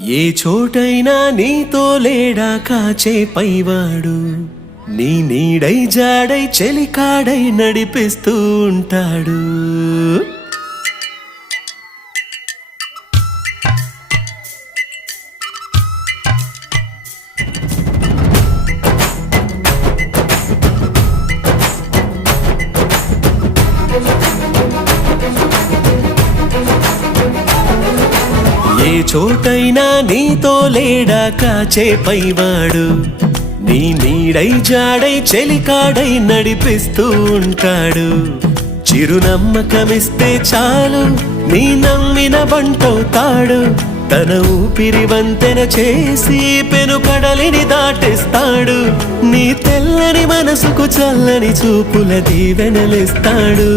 ఏ చోటైనా నీతో లేడా కాచే పైవాడు, నీ నీడై జాడై చెలికాడై నడిపిస్తూ ఉంటాడు. ఏ చోటైనా నీతో లేడా కాచే పైవాడు, నీ నీడై జాడై చెలికాడై నడిపిస్తూ ఉంటాడు. చిరునమ్మకమిస్తే చాలు నీ నమ్మిన బంటవుతాడు. తన ఊపిరి వంతెన చేసి పెను కడలిని దాటిస్తాడు. నీ తెల్లని మనసుకు చల్లని చూపుల దీవెనలిస్తాడు.